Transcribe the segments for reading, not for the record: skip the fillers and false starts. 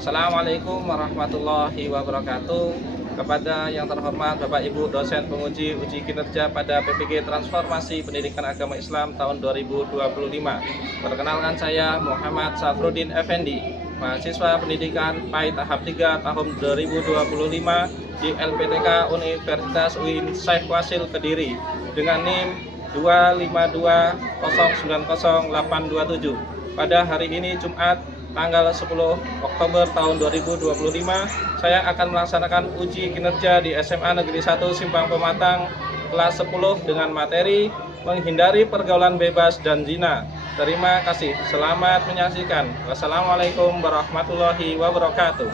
Assalamualaikum warahmatullahi wabarakatuh. Kepada yang terhormat Bapak Ibu dosen penguji uji kinerja pada PPG Transformasi Pendidikan Agama Islam tahun 2025. Perkenalkan saya Muhammad Safruddin Effendi, mahasiswa pendidikan PAI tahap 3 tahun 2025 di LPTK Universitas UIN Syekh Wasil Kediri dengan NIM 252090827. Pada hari ini Jumat tanggal 10 Oktober tahun 2025, saya akan melaksanakan uji kinerja di SMA Negeri 1 Simpang Pematang kelas 10 dengan materi menghindari pergaulan bebas dan zina. Terima kasih. Selamat menyaksikan. Wassalamualaikum warahmatullahi wabarakatuh.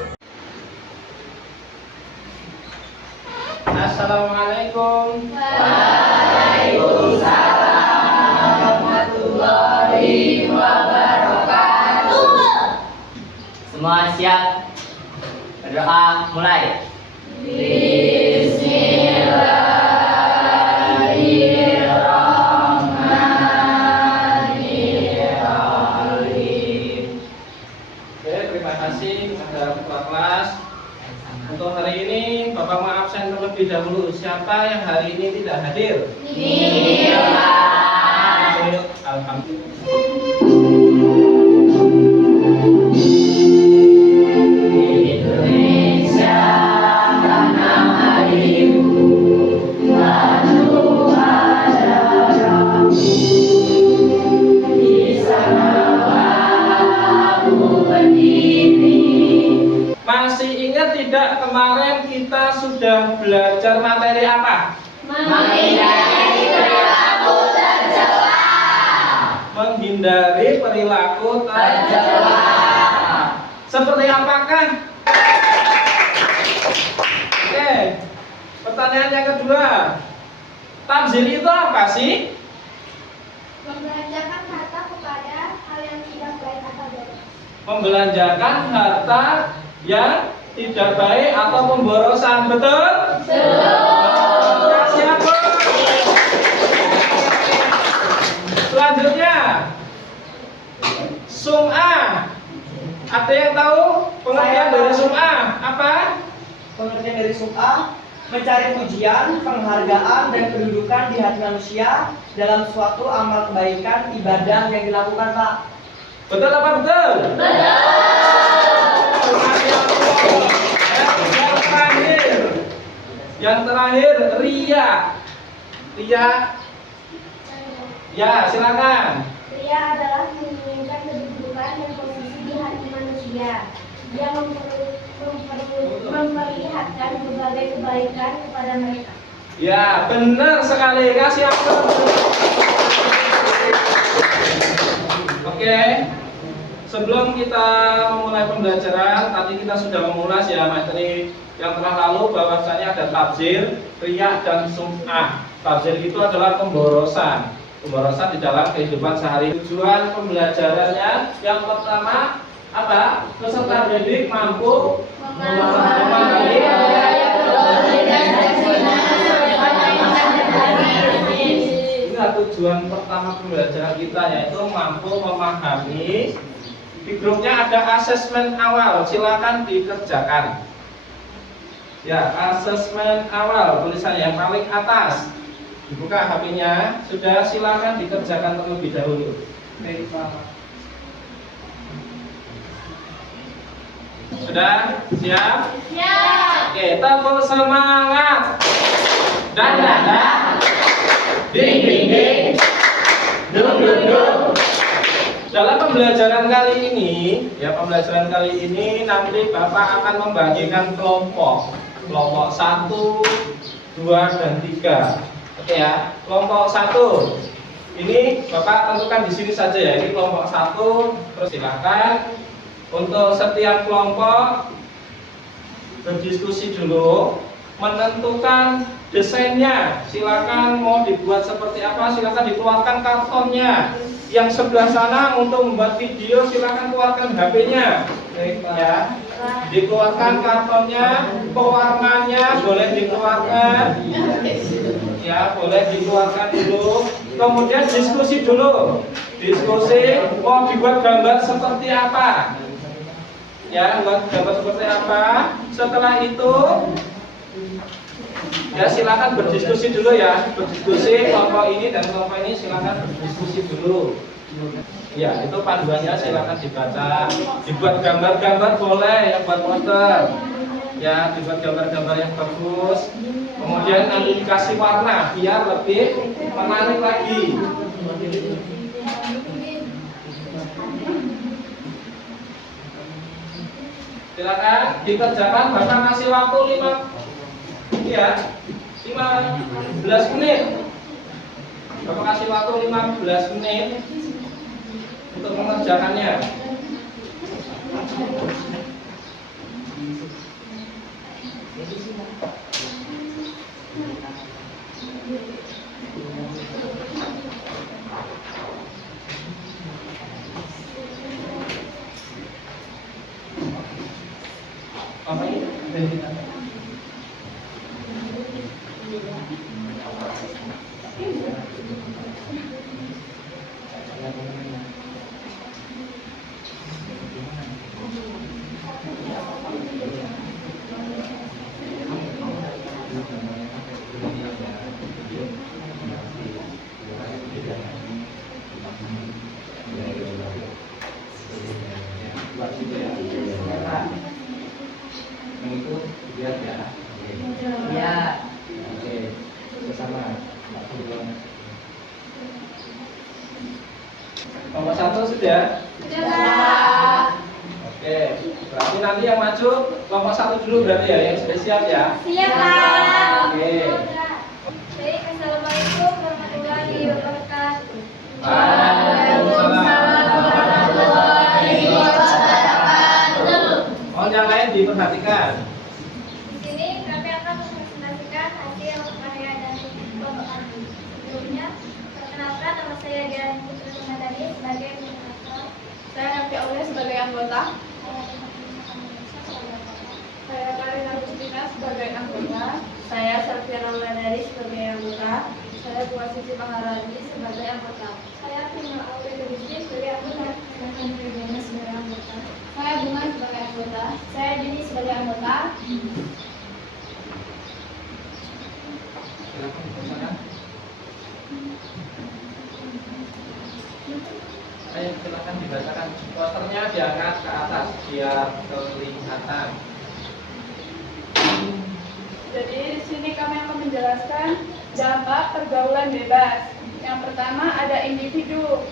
Assalamualaikum. Waalaikumsalam warahmatullahi wabarakatuh. Semua siap? Berdoa mulai. Bismillahirrahmanirrahim. Oke, terima kasih kepada ketua kelas. Untuk hari ini Bapak mau absen terlebih dahulu. Siapa yang hari ini tidak hadir? Alhamdulillah. Indonesia tanah airku, penuh ajaranmu. Di sana aku berdiri. Masih ingat tidak kemarin kita sudah belajar materi apa? Menghindari perilaku tercela. Menghindari perilaku tercela. Seperti apakah? Oke, pertanyaan yang kedua. Tabzir itu apa sih? Membelanjakan harta kepada hal yang tidak baik atau boros. Membelanjakan harta yang tidak baik atau pemborosan, betul? Betul. Siapa? Selanjutnya, sum'ah. Ada yang tahu pengertian dari sum'ah? Apa? Pengertian dari sum'ah, mencari pujian, penghargaan, dan kedudukan di hati manusia dalam suatu amal kebaikan ibadah yang dilakukan, Pak. Betul apa betul? Yang terakhir, ria. Ria. Ya, silakan. Ria adalah menginginkan kedudukan dan posisi di hati manusia. Dia memperlihatkan berbagai kebaikan kepada mereka. Ya, benar sekali. Kasih aplaus. Oke. Sebelum kita memulai pembelajaran, tadi kita sudah mengulas ya materi yang telah lalu bahwasanya ada tabzir, riya dan sum'ah. Tabzir itu adalah pemborosan. Pemborosan di dalam kehidupan sehari. Tujuan pembelajarannya yang pertama apa? Peserta didik mampu memahami Inilah tujuan pertama pembelajaran kita, yaitu mampu memahami. Di grupnya ada asesmen awal, silakan dikerjakan. Ya, asesmen awal, tulisan yang paling atas. Dibuka HP-nya, sudah, silakan dikerjakan terlebih dahulu. Sudah? Siap? Siap. Oke, tepuk semangat. Dan ding ding ding. Dung dung dung. Dalam pembelajaran kali ini, nanti Bapak akan membagikan kelompok 1, 2, dan 3. Oke ya, kelompok 1. Ini Bapak tentukan di sini saja ya. Ini kelompok 1. Terus silakan untuk setiap kelompok berdiskusi dulu, menentukan desainnya. Silakan mau dibuat seperti apa, silakan dikeluarkan kartonnya. Yang sebelah sana untuk membuat video, silakan keluarkan HP-nya. Ya, dikeluarkan kartonnya, pewarnanya boleh dikeluarkan. Ya, boleh dikeluarkan dulu. Kemudian diskusi dulu. Diskusi mau dibuat gambar seperti apa? Ya, buat gambar seperti apa. Setelah itu ya silakan berdiskusi dulu ya. Berdiskusi kelompok ini dan kelompok ini silakan berdiskusi dulu. Ya, itu panduannya silakan dibaca. Dibuat gambar-gambar boleh yang buat poster. Ya, dibuat gambar-gambar yang bagus. Kemudian nanti dikasih warna biar lebih menarik lagi. Silakan dikerjakan. Bapak kasih waktu 15 menit. Bapak kasih waktu 15 menit untuk mengerjakannya. Apa ini? Yang itu lihat ya. Ya. Oke, bersama. Nomor 1 sudah? Sudah. Oke, berarti nanti yang maju kelompok 1 dulu berarti ya, yang sudah siap ya. Siap, Pak. Oke. Baik, assalamualaikum warahmatullahi wabarakatuh. Waalaikumsalam warahmatullahi wabarakatuh. Mohon yang lain diperhatikan. Di sini kami akan mempresentasikan hasil karya dari kelompok kami. Sebelumnya, perkenalkan nama saya Dian Putri Ramadhani sebagai moderator. Saya Nafi Aulia sebagai anggota. Saya Karina Agustina sebagai anggota. Saya Safira Wulandari sebagai anggota. Saya Buat Sisi Maharani sebagai anggota. Saya Tina Aulia Lubisni sebagai anggota. Saya Andri Dena sebagai anggota. Saya Bunga sebagai anggota. Saya Dini sebagai anggota. Silakan dibacakan. Ayo silakan dibacakan. Posternya diangkat ke atas biar kelihatan. Jadi di sini kami akan menjelaskan dampak pergaulan bebas. Yang pertama ada individu.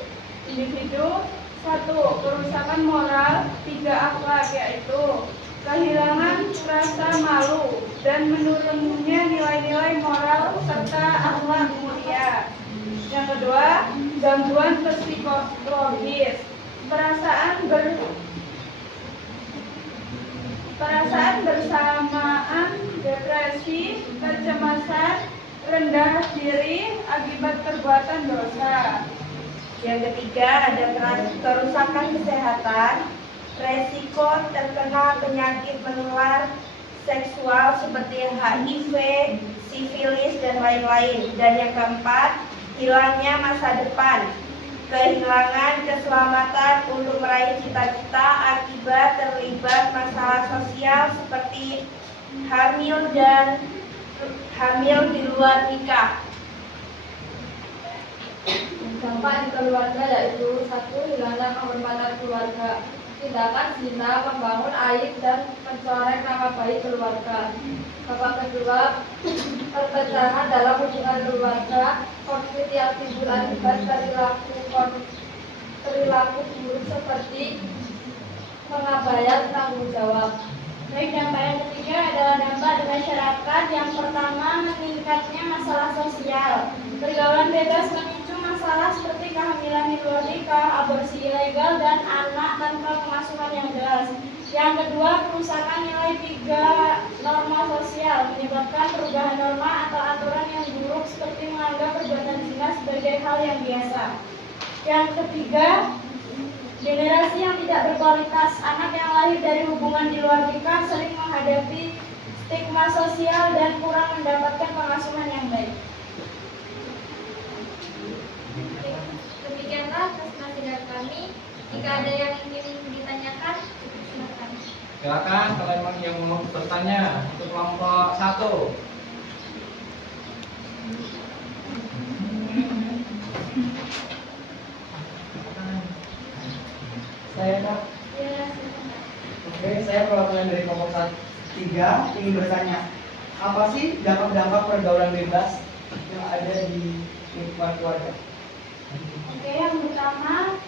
Individu 1. Kerusakan moral. 3. Akhlak, yaitu kehilangan rasa malu dan menurunnya nilai-nilai moral serta akhlak mulia. Yang kedua, gangguan psikologis. Perasaan bersamaan, depresi, kecemasan, rendah diri akibat perbuatan dosa. Yang ketiga ada kerusakan kesehatan, resiko terkena penyakit menular seksual seperti HIV, sifilis dan lain-lain. Dan yang keempat, hilangnya masa depan, kehilangan keselamatan untuk meraih cita-cita akibat terlibat masalah sosial seperti hamil di luar nikah. Dampak di keluarga yaitu 1. Hilangnya kehormatan keluarga. Tindakan zina, membangun aib dan mencoreng nama baik keluarga. Dampak kedua, perpecahan dalam hubungan keluarga, konflik yang timbul akibat perilaku buruk seperti pengabaian tanggung jawab. Baik, dampak yang ketiga adalah dampak di masyarakat. Yang pertama, meningkatnya masalah sosial. Pergaulan bebas memicu masalah seperti kehamilan di luar nikah, aborsi ilegal, dan anak tanpa pemasukan yang jelas. Yang kedua, kerusakan nilai 3 norma sosial, menyebabkan perubahan norma atau aturan yang buruk seperti menganggap perbuatan zina sebagai hal yang biasa. Yang ketiga, generasi yang tidak berkualitas. Anak yang lahir dari hubungan di luar nikah sering menghadapi stigma sosial dan kurang mendapatkan pengasuhan yang baik. Demikianlah presentasi dari kami. Jika ada yang ingin ditanyakan, silakan. bertanya untuk kelompok 1. Saya Kak. Ya, Oke, saya perwakilan dari kelompok 3 ingin bertanya, apa sih dampak-dampak pergaulan bebas yang ada di lingkungan keluarga? Oke, yang pertama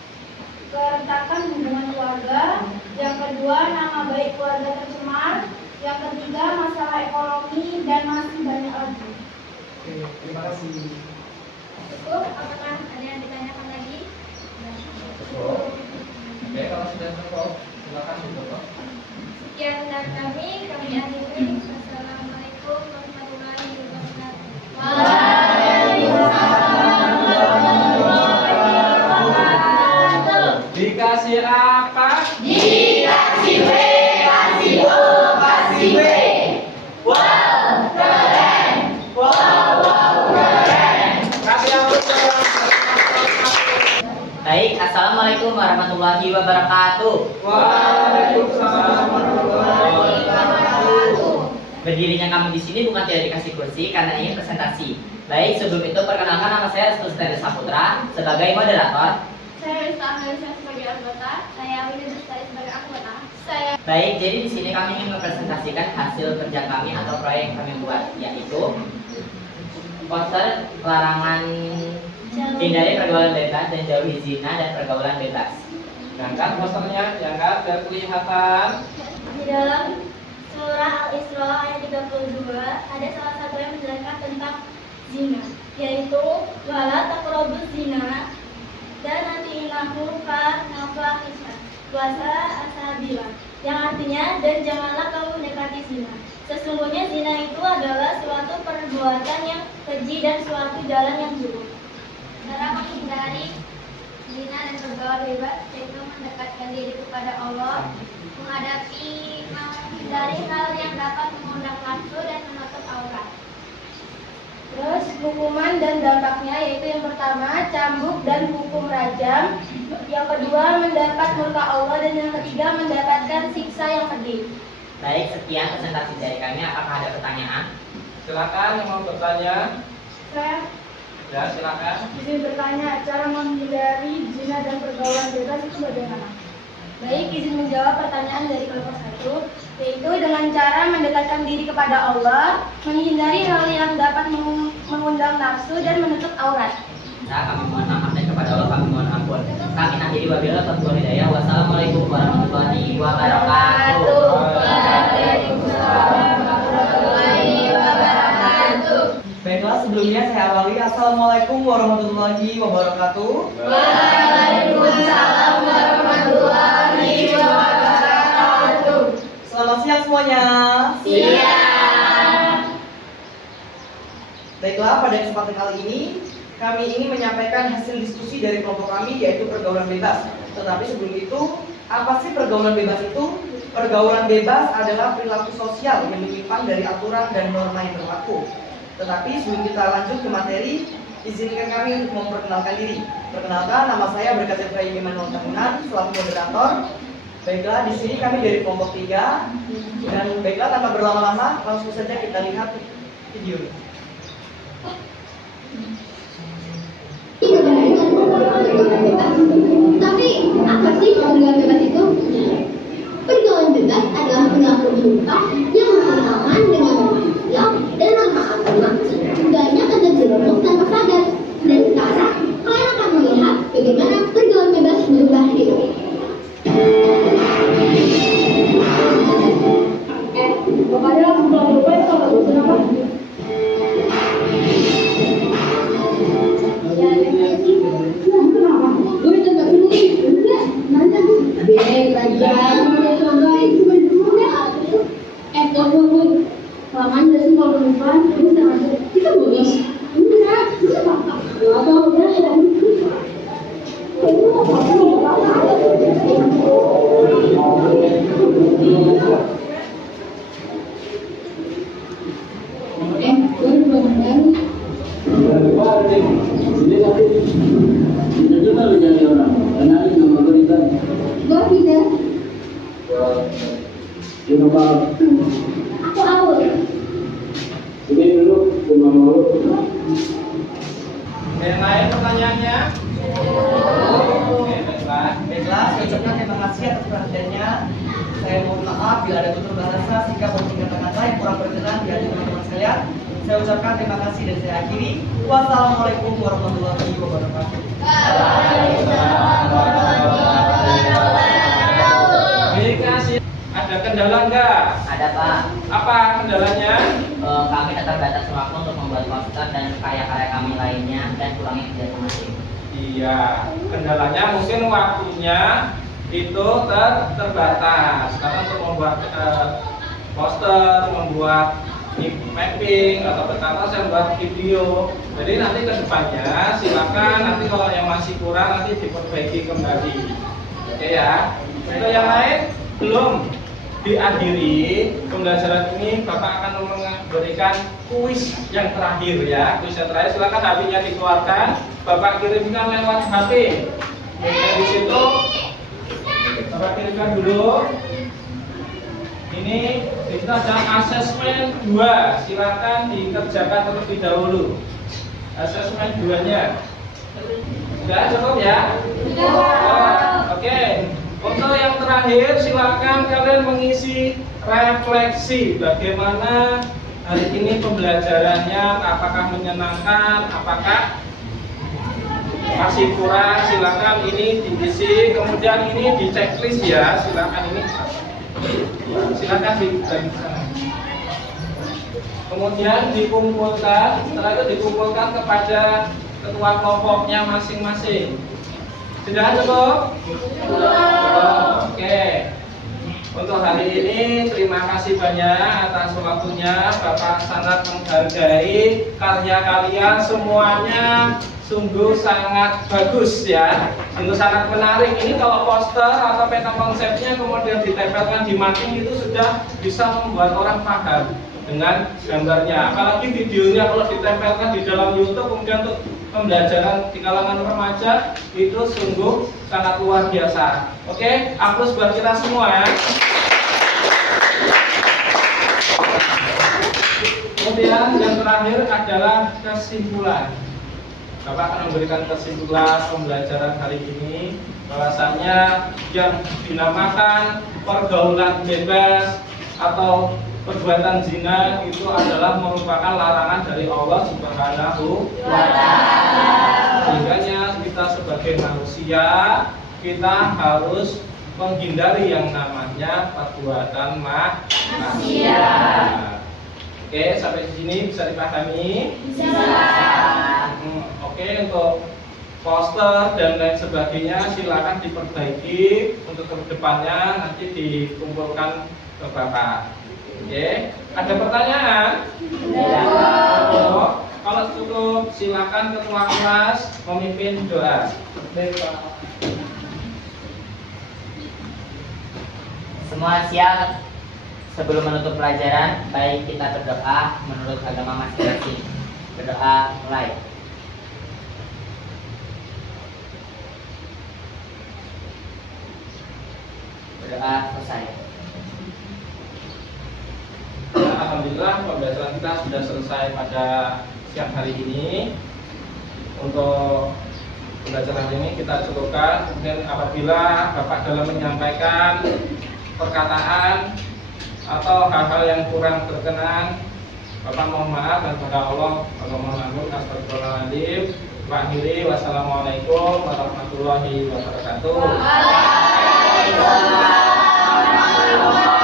keretakan hubungan keluarga, yang kedua nama baik keluarga tercemar, yang ketiga masalah ekonomi dan masih banyak lagi. Oke, terima kasih. Cukup? Apakah ada yang ditanyakan lagi? Cukup. Oke, kalau sudah cukup, silakan ditutup. Sekian dari kami akhiri. Assalamualaikum warahmatullahi wabarakatuh. Dikasih apa? Dikasih W, kasih O, kasih W. Wow, keren. Wow, keren. Kasih yang betul. Baik, assalamualaikum warahmatullahi wabarakatuh. Waalaikumsalam warahmatullahi wabarakatuh. Berdirinya kami di sini bukan tidak dikasih kursi karena ingin presentasi. Baik, sebelum itu perkenalkan nama saya Restu Stendes Saputra sebagai moderator. Saya Rista Angelisa sebagai anggota. Saya Winnie Dustari sebagai anggota. Saya Baik, jadi di sini kami ingin mempresentasikan hasil kerja kami atau proyek yang kami buat, yaitu poster larangan hindari pergaulan bebas dan jauhi zina dan pergaulan bebas. Diangkat posternya, diangkat biar kelihatan. di dalam surah Al-Isra ayat 32 ada salah satu yang menjelaskan tentang zina, yaitu wala taqrabuz zina dan nanti nahuka nafahisha puasa asabila, yang artinya dan janganlah kamu mendekati zina. Sesungguhnya zina itu adalah suatu perbuatan yang keji dan suatu jalan yang buruk. Cara menghindari zina dan pergaulan bebas yaitu mendekatkan diri kepada Allah, menghindari hal yang dapat mengundang nafsu dan menutup aurat. Terus hukuman dan dampaknya yaitu yang pertama cambuk dan hukum rajam, yang kedua mendapat murka Allah, dan yang ketiga mendapatkan siksa yang pedih. Baik, sekian presentasi dari kami. Apakah ada pertanyaan? Silakan yang mau bertanya. Saya Ya, silakan. izin bertanya, cara menghindari zina dan pergaulan bebas itu bagaimana? Baik, izin menjawab pertanyaan dari kelompok 1, yaitu dengan cara mendekatkan diri kepada Allah, menghindari hal yang dapat mengundang nafsu dan menutup aurat. Nah, kami mohon maaf dan kepada Allah kami mohon ampun. Kami akhiri wabillahi taufiq wal hidayah. Wassalamualaikum warahmatullahi wabarakatuh. Waalaikumsalam warahmatullahi wabarakatuh. Baiklah, sebelumnya saya awali. Assalamualaikum warahmatullahi wabarakatuh. Waalaikumsalam warahmatullahi wabarakatuh. Selamat siang semuanya. Siap. Baiklah, pada kesempatan kali ini kami ingin menyampaikan hasil diskusi dari kelompok kami, yaitu pergaulan bebas. Tetapi sebelum itu, apa sih pergaulan bebas itu? Pergaulan bebas adalah perilaku sosial yang menyimpang dari aturan dan norma yang berlaku. Tetapi sebelum kita lanjut ke materi, izinkan kami untuk memperkenalkan diri. Perkenalkan, nama saya Berkat Ibrahim Immanuel Tamunan selaku moderator. Baiklah, di sini kami dari kelompok 3. Dan baiklah, tanpa berlama-lama, langsung saja kita lihat video ini. Tapi apa sih pergaulan bebas itu? Pergaulan bebas adalah perilaku sumpah yang bertentangan dengan norma Islam dan norma agama. Banyak ada jerumus tanpa sadar. Dan sekarang kalian akan melihat bagaimana pergaulan bebas berubah hidup. Bapaknya langsung pulang dulu ya kalau nggak bosan apa? Gue tempat dulu nih, udah, mana tuh? Belajar, mulai coba itu bener-bener. Tunggu, kelamaan udah sih kalau depan, terus udah kita bolos. Enggak, kita apa? Udah, itu gue udah bangun. Gue tidak. Aku Aul. Ini dulu Imam Maulud. Yang lain pertanyaannya? Oke, baiklah. Baiklah, saya ucapkan terima kasih atas perhatiannya. Saya mohon maaf bila ada tutur bahasa, sikap atau tingkatan kata yang kurang berkenan di hati teman-teman sekalian. Saya ucapkan terima kasih dan saya akhiri. Wassalamualaikum warahmatullahi wabarakatuh. Dikasih. Ada kendala enggak? Ada Pak. Apa kendalanya? Kami terbatas waktu untuk membuat poster dan karya-karya kami lainnya dan kurangnya kerjasama tim. Iya, kendalanya mungkin waktunya itu terbatas karena untuk membuat poster, membuat mapping atau pertama saya buat video. Jadi nanti ke depannya silakan nanti kalau yang masih kurang nanti diperbaiki kembali. Oke ya. Untuk yang lain belum diakhiri pembelajaran ini, Bapak akan memberikan kuis yang terakhir ya. Kuis yang terakhir silakan HP-nya dikeluarkan, Bapak kirimkan lewat HP. Dari situ Bapak kirimkan dulu. Ini kita ada asesmen 2, silakan dikerjakan terlebih dahulu. Asesmen 2-nya sudah cukup ya? Oke. Untuk yang terakhir, silakan kalian mengisi refleksi bagaimana hari ini pembelajarannya, apakah menyenangkan, apakah masih kurang, silakan ini diisi, kemudian ini di checklist ya, silakan ini, silakan di sana. Kemudian dikumpulkan, setelah itu dikumpulkan kepada ketua kelompoknya masing-masing. Sudah cukup? Oke. Untuk hari ini terima kasih banyak atas waktunya. Bapak sangat menghargai karya kalian semuanya, sungguh sangat bagus ya, sungguh sangat menarik. Ini kalau poster atau peta konsepnya kemudian ditempelkan di mapping itu sudah bisa membuat orang paham dengan gambarnya. Apalagi videonya kalau ditempelkan di dalam YouTube kemudian untuk pembelajaran di kalangan remaja itu sungguh sangat luar biasa. Oke, aplaus buat kita semua ya. Kemudian yang terakhir adalah kesimpulan. Bapak akan memberikan kesimpulan pembelajaran hari ini, bahwasannya yang dinamakan pergaulan bebas atau perbuatan zina itu adalah merupakan larangan dari Allah Subhanahu wa Ta'ala. Sehingga kita sebagai manusia kita harus menghindari yang namanya perbuatan maksiat. Oke, sampai di sini bisa dipahami? Bisa. Oke, untuk poster dan lain sebagainya silakan diperbaiki untuk kedepannya nanti dikumpulkan ke Bapak. Oke, ada pertanyaan? Oh, kalau cukup silakan ketua kelas memimpin doa. Semua siap. Sebelum menutup pelajaran, baik kita berdoa menurut agama masing-masing. Berdoa mulai. Berdoa selesai. Alhamdulillah pembelajaran kita sudah selesai pada siang hari ini. Untuk pembelajaran ini kita cukupkan. Kemudian apabila Bapak dalam menyampaikan perkataan atau hal-hal yang kurang berkenan, Bapak mohon maaf dan kepada Allah mohon ampun. Astagfirullahaladzim. Akhiri, wassalamualaikum warahmatullahi wabarakatuh. Waalaikumsalam.